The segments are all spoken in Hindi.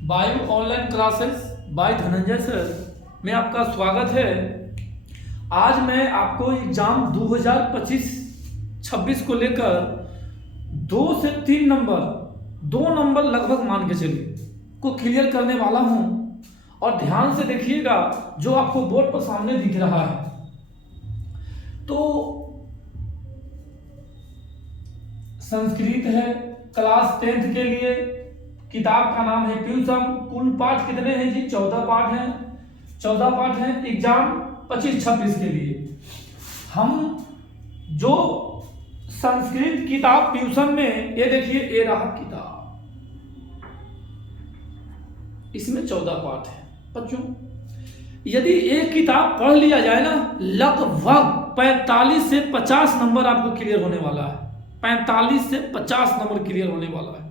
वायु online classes bye Dhananjay sir में आपका स्वागत है। आज मैं आपको एग्जाम 2025-26 को लेकर 2 से 3 नंबर 2 नंबर लगभग मान के चलिए को क्लियर करने वाला हूं और ध्यान से देखिएगा जो आपको बोर्ड पर सामने दिख रहा है। तो संस्कृत है क्लास 10th के लिए, किताब का नाम है ट्यूशन। कुल पाठ कितने हैं जी? 14 पाठ हैं। 14 पाठ हैं एग्जाम 25-26 के लिए। हम जो संस्कृत किताब ट्यूशन में, ये देखिए ये रहा किताब, इसमें 14 पाठ है बच्चों। यदि एक किताब पढ़ लिया जाए ना, लगभग 45 से 50 नंबर आपको क्लियर होने वाला है। 45 से 50 नंबर क्लियर होने वाला है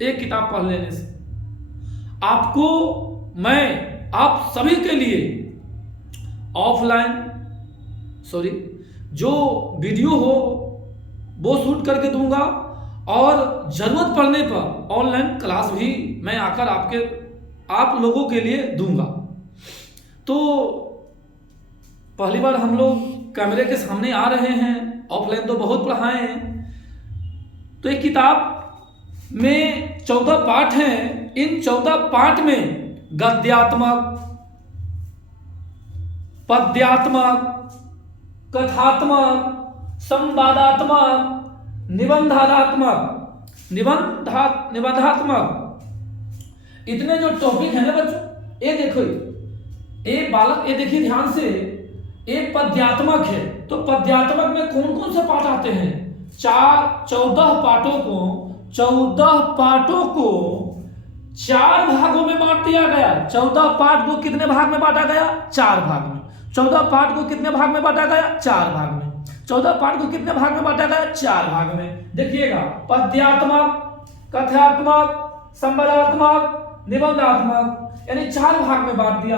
एक किताब पढ़ लेने से। आपको मैं आप सभी के लिए ऑफलाइन जो वीडियो हो वो शूट करके दूंगा और जरूरत पड़ने पर ऑनलाइन क्लास भी मैं आकर आप लोगों के लिए दूंगा। तो पहली बार हम लोग कैमरे के सामने आ रहे हैं, ऑफलाइन तो बहुत पढ़ाए हैं। तो एक किताब में 14 पाठ हैं। इन 14 पाठ में गद्यात्मक, पद्यात्मक, कथात्मक, संवादात्मक, निबंधात्मक इतने जो टॉपिक है ना बच्चों, ये देखो, ये बालक, ये देखिए ध्यान से, ये पद्यात्मक है। तो पद्यात्मक में कौन कौन से पाठ आते हैं? 14 पाठों को 4 भागों में बांट दिया गया। 14 पाठ को कितने भाग में बांटा गया? 4 भाग में। 14 पाठ को कितने भाग में बांटा गया? 4 भाग में। 14 पाठ को कितने भाग में बांटा गया? 4 भाग में। देखिएगा, पद्यात्मक, कथात्मक, संवादात्मक, निबंधात्मक, यानी 4 भाग में बांट दिया।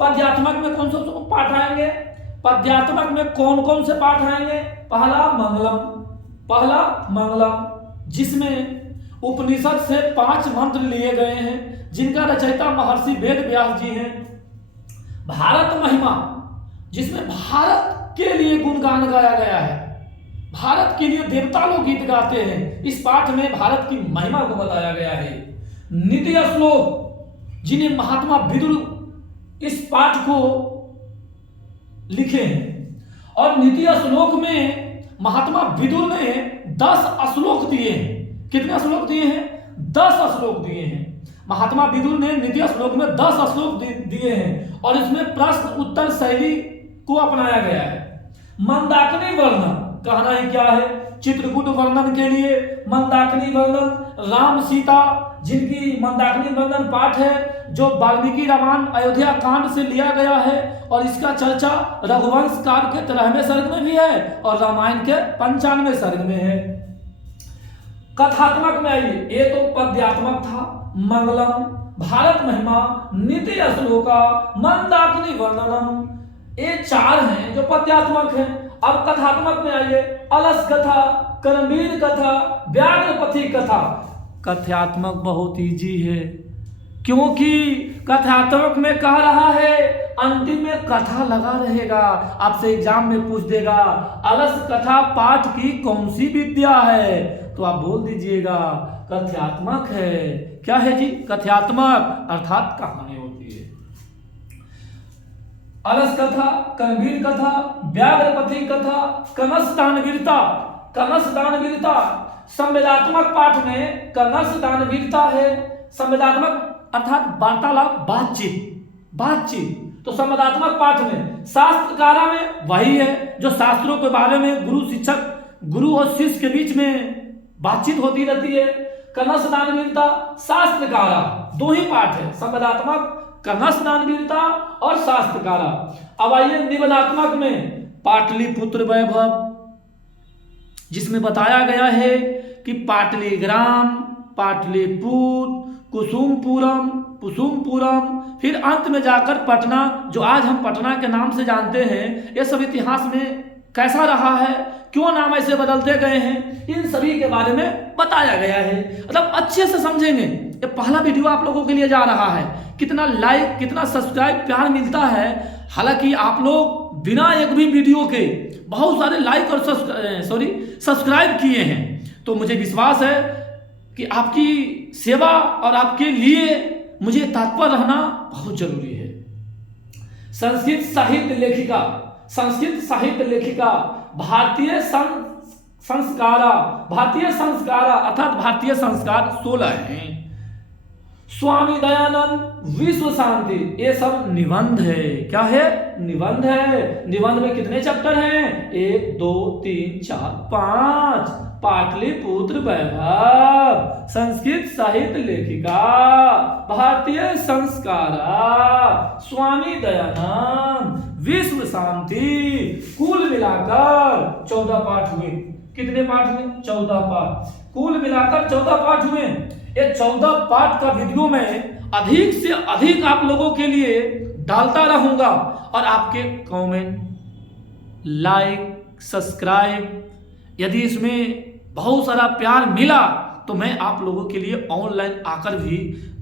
पद्यात्मक में कौन से पाठ आएंगे? पद्यात्मक में कौन कौन से पाठ आएंगे? पहला मंगलम, जिसमें उपनिषद से 5 मंत्र लिए गए हैं, जिनका रचयिता महर्षि वेद व्यास जी हैं। भारत महिमा, जिसमें भारत के लिए गुणगान गाया गया है, भारत के लिए देवता लोग गीत गाते हैं। इस पाठ में भारत की महिमा को बताया गया है। नीति श्लोक, जिन्हें महात्मा विदुर इस पाठ को लिखे हैं, और नीति श्लोक में महात्मा विदुर ने 10 श्लोक दिए हैं। कितने श्लोक दिए हैं? 10 श्लोक दिए हैं। महात्मा विदुर ने नीति श्लोक में 10 श्लोक दिए हैं और इसमें प्रश्न उत्तर शैली को अपनाया गया है। मंदाकिनी वर्णन, कहना ही क्या है, चित्रकूट वर्णन के लिए मंदाकिनी वर्णन, राम सीता, जिनकी मंदाकिनी वर्णन पाठ है, जो वाल्मीकि रामायण अयोध्या कांड से लिया गया है और इसका चर्चा रघुवंश काव्य के 13वें सर्ग में भी है और रामायण के 95वें सर्ग में है। कथात्मक में आइए, ये तो पद्यात्मक था। मंगलम, भारत महिमा, नीति श्लोका, मंदाकिनी वर्णनम, ये 4 हैं जो पद्यात्मक हैं। अब कथात्मक में आइए, अलस कथा, कर्मवीर कथा, व्याघ्रपति कथा। कथात्मक बहुत इजी है, क्योंकि कथात्मक में कह रहा है अंतिम में कथा लगा रहेगा। आपसे एग्जाम में पूछ देगा अलस कथा पाठ की कौन सी विद्या है, तो आप बोल दीजिएगा कथात्मक है। क्या है जी? कथात्मक अर्थात कहानी होती है। अलस कथा, कर्मवीर कथा, व्याघ्रपति कथा, कनस दानवीरता। संवेदात्मक पाठ में कनस दानवीरता है। संवेदात्मक अर्थात वार्तालाप, बातचीत। तो संवादात्मक पाठ में शास्त्रकारा में वही है जो शास्त्रों के बारे में गुरु और शिष्य के बीच में बातचीत होती रहती है। कनस दानवीरता, शास्त्रकारा, 2 ही पाठ है, संवादात्मक, कनस दानवीरता और शास्त्रकारा। अब आइए निबंधात्मक में पाटलिपुत्र वैभव, जिसमें बताया गया है कि पाटलीग्राम, पाटलिपुत्र, कुसुमपुरम, फिर अंत में जाकर पटना, जो आज हम पटना के नाम से जानते हैं, ये सब इतिहास में कैसा रहा है, क्यों नाम ऐसे बदलते गए हैं, इन सभी के बारे में बताया गया है। मतलब अच्छे से समझेंगे ये पहला वीडियो आप लोगों के लिए जा रहा है। कितना लाइक, कितना सब्सक्राइब, प्यार मिलता है। हालांकि आप लोग बिना एक भी वीडियो के बहुत सारे लाइक और सब्सक्राइब किए हैं, तो मुझे विश्वास है कि आपकी सेवा और आपके लिए मुझे तत्पर रहना बहुत जरूरी है। संस्कृत साहित्य लेखिका भारतीय संस्कारा अर्थात भारतीय संस्कार 16 हैं। स्वामी दयानंद विश्व शांति, ये सब निबंध है। क्या है? निबंध है। निबंध में कितने चैप्टर हैं? 1 2 3 4 5। पाटलिपुत्र वैभव, संस्कृत साहित्य लेखिका, भारतीय संस्कारा, स्वामी दयानंद, विश्व शांति, कुल मिलाकर 14 पाठ हुए। कितने पाठ हुए? 14 पाठ। कुल मिलाकर 14 पाठ हुए। ये 14 पाठ का वीडियो में अधिक से अधिक आप लोगों के लिए डालता रहूंगा, और आपके कमेंट, लाइक, सब्सक्राइब, यदि इसमें बहुत सारा प्यार मिला तो मैं आप लोगों के लिए ऑनलाइन आकर भी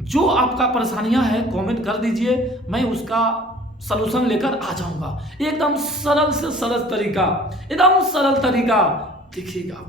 जो आपका परेशानियां हैं कमेंट कर दीजिए, मैं उसका सलूशन लेकर आ जाऊंगा। एकदम सरल से सरल तरीका, एकदम सरल तरीका दिखिएगा आप।